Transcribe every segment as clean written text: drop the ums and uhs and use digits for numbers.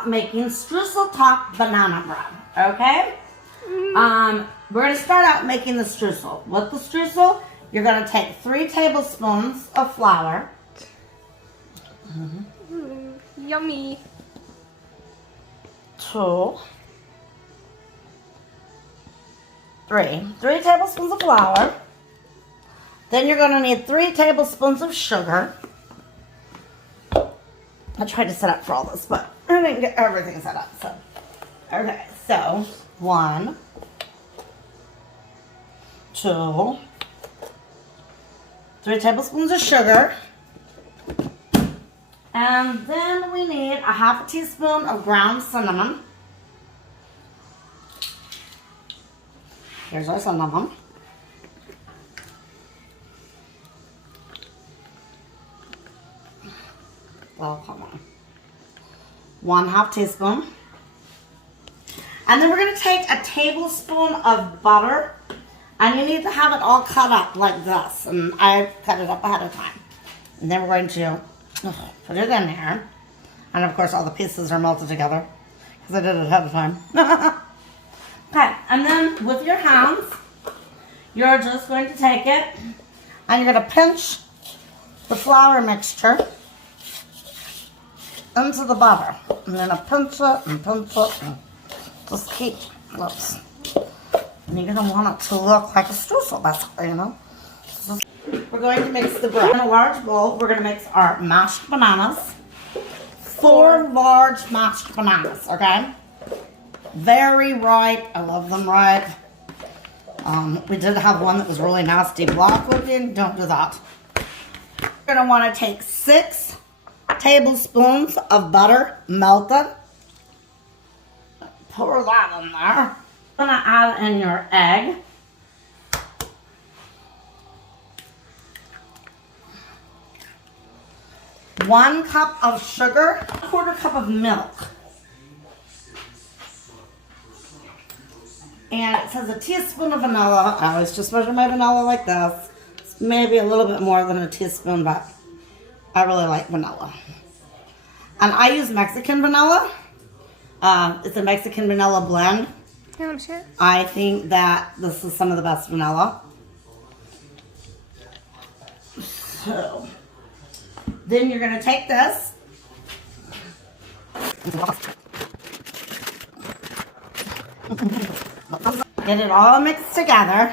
out making streusel top banana bread, okay? We're going to start out making the streusel. With the streusel, you're going to take 3 tablespoons of flour. Yummy. 2, 3 tablespoons of flour. Then you're going to need 3 tablespoons of sugar. I tried to set up for all this, but I didn't get everything set up. So, okay, so 1, 2, 3 tablespoons of sugar. And then we need a half a teaspoon of ground cinnamon. Here's our cinnamon. Oh, come on. 1/2 teaspoon. And then we're going to take a tablespoon of butter. And you need to have it all cut up like this. And I cut it up ahead of time. And then we're going to put it in here. And of course all the pieces are melted together. Because I did it ahead of time. Okay, and then with your hands, you're just going to take it. And you're going to pinch the flour mixture into the butter. And then pinch it and pinch it and just keep, whoops. And you're going to want it to look like a streusel, basically, you know. We're going to mix the bread. In a large bowl, we're going to mix our mashed bananas. 4 large mashed bananas, okay? Very ripe. I love them ripe. We did have one that was really nasty black looking. Don't do that. You're going to want to take 6 tablespoons of butter melted. Pour that in there. You're going to add in your egg. One cup of sugar, 1/4 cup of milk. And it says a teaspoon of vanilla. I always just measure my vanilla like this. It's maybe a little bit more than a teaspoon, but I really like vanilla. And I use Mexican vanilla. It's a Mexican vanilla blend. You want to share? I think that this is some of the best vanilla. So, then you're going to take this. Get it all mixed together.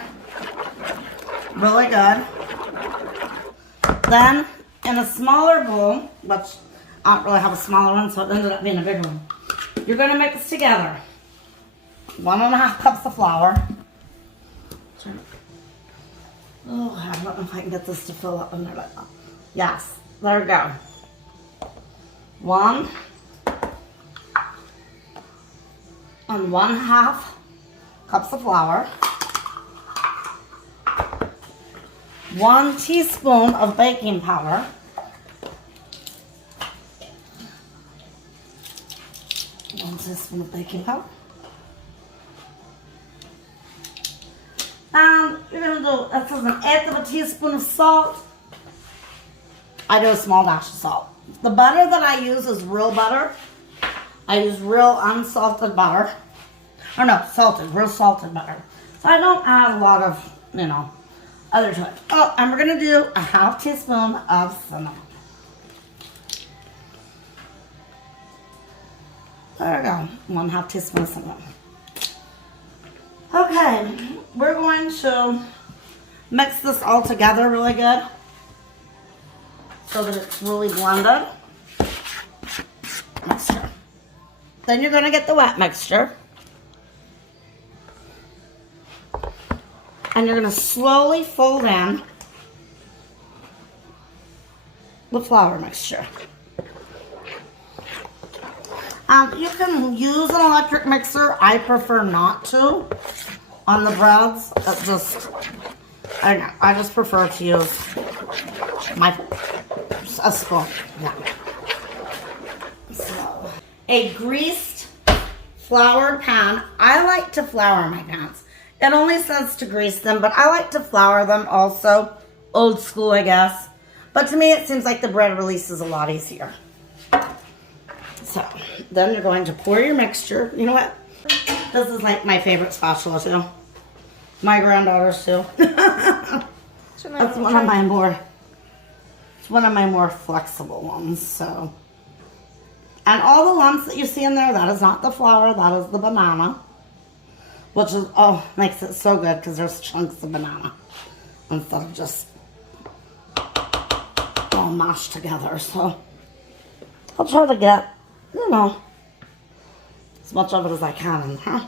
Really good. Then, in a smaller bowl, which I don't really have a smaller one, so it ended up being a bigger one. You're going to mix together 1.5 cups of flour. Oh, I don't know if I can get this to fill up in there like that. Yes, there we go. 1 and 1/2 cups of flour. 1 teaspoon of baking powder. 1 teaspoon of baking powder. And you're going to do, that says 1/8 of a teaspoon of salt. I do a small dash of salt. The butter that I use is real butter. I use real unsalted butter. Or no, salted, real salted butter. So I don't add a lot of, you know, other to it. Oh, and we're going to do a 1/2 teaspoon of cinnamon. There we go. 1/2 teaspoon of cinnamon. Okay, we're going to mix this all together really good so that it's really blended. Mixture. Then you're going to get the wet mixture. And you're going to slowly fold in the flour mixture. You can use an electric mixer. I prefer not to on the breads. It just, I don't know. I just prefer to use a spoon. Yeah. So, a greased floured pan. I like to flour my pans. It only says to grease them, but I like to flour them also. Old school, I guess. But to me, it seems like the bread release is a lot easier. So, then you're going to pour your mixture. You know what? This is like my favorite spatula too. My granddaughter's too. That's one of my more, it's one of my more flexible ones, so. And all the lumps that you see in there, that is not the flour, that is the banana. Which is, oh, makes it so good because there's chunks of banana instead of just all mashed together. So I'll try to get, you know, as much of it as I can in there.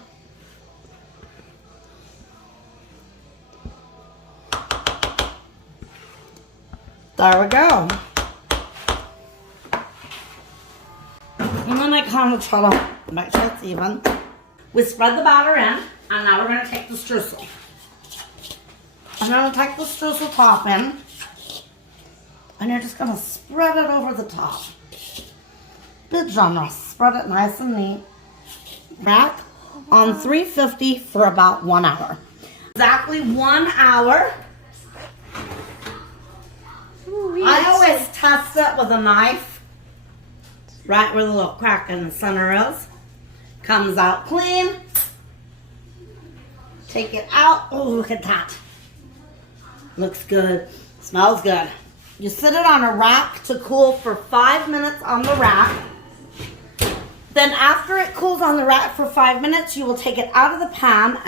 There we go. And then I kind of try to make sure it's even. We spread the batter in, and now we're going to take the streusel. I'm going to take the streusel top in, and you're just going to spread it over the top. Be generous. Spread it nice and neat. Rack on 350 for about 1 hour. Exactly 1 hour. Ooh, I always test it with a knife, right where the little crack in the center is. Comes out clean. Take it out. Oh, look at that. Looks good. Smells good. You sit it on a rack to cool for 5 minutes on the rack. Then after it cools on the rack for 5 minutes, you will take it out of the pan.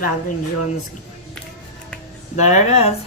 Bad thing to do on this. There it is.